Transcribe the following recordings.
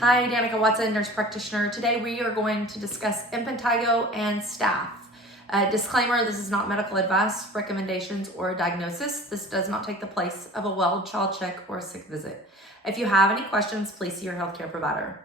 Hi, Danika Watson, nurse practitioner. Today we are going to discuss impetigo and Staph. Disclaimer, this is not medical advice, recommendations, or a diagnosis. This does not take the place of a well child check or a sick visit. If you have any questions, please see your healthcare provider.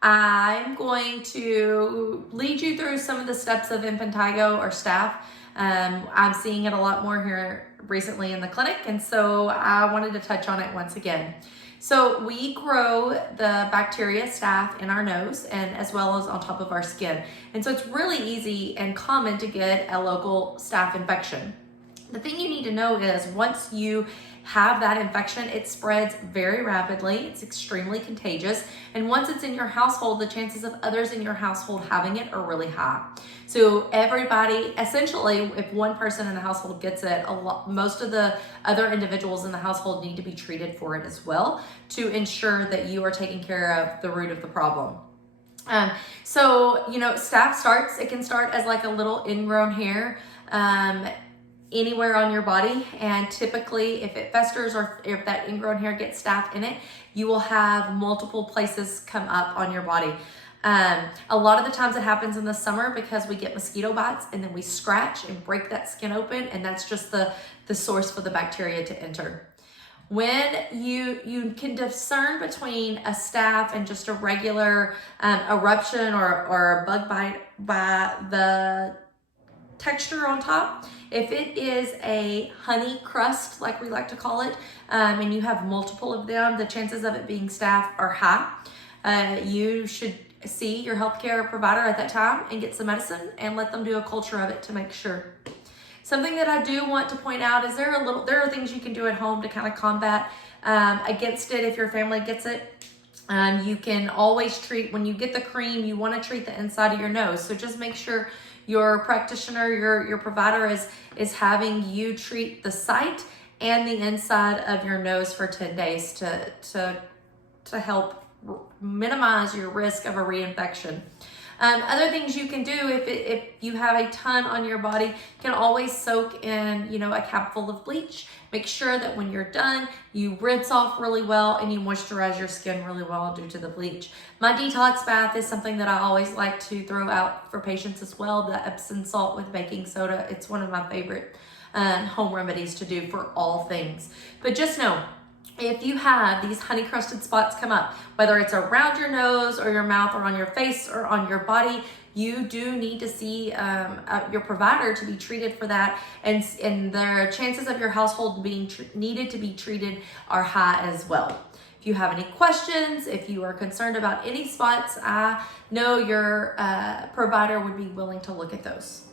I'm going to lead you through some of the steps of impetigo or Staph. I'm seeing it a lot more here recently in the clinic, and so I wanted to touch on it once again. So we grow the bacteria Staph in our nose and as well as on top of our skin. And so it's really easy and common to get a local Staph infection. The thing you need to know is once you have that infection, it spreads very rapidly. It's extremely contagious. And once it's in your household, the chances of others in your household having it are really high. So everybody, essentially, if one person in the household gets it, most of the other individuals in the household need to be treated for it as well to ensure that you are taking care of the root of the problem. Staph it can start as like a little ingrown hair anywhere on your body, and typically if it festers or if that ingrown hair gets Staph in it, you will have multiple places come up on your body. A lot of the times it happens in the summer because we get mosquito bites and then we scratch and break that skin open, and that's just the source for the bacteria to enter. When you can discern between a Staph and just a regular eruption or a bug bite by the texture on top. If it is a honey crust, like we like to call it, and you have multiple of them, the chances of it being Staph are high. You should see your healthcare provider at that time and get some medicine and let them do a culture of it to make sure. Something that I do want to point out is there are things you can do at home to kind of combat against it if your family gets it. You can always treat, when you get the cream, you want to treat the inside of your nose. So just make sure your practitioner, your provider is having you treat the site and the inside of your nose for 10 days to help minimize your risk of a reinfection. Other things you can do if you have a ton on your body, you can always soak in, a capful of bleach. Make sure that when you're done, you rinse off really well and you moisturize your skin really well due to the bleach. My detox bath is something that I always like to throw out for patients as well, the Epsom salt with baking soda. It's one of my favorite home remedies to do for all things. But just know, if you have these honey crusted spots come up, whether it's around your nose or your mouth or on your face or on your body, you do need to see your provider to be treated for that. And the chances of your household being needed to be treated are high as well. If you have any questions, if you are concerned about any spots, I know your provider would be willing to look at those.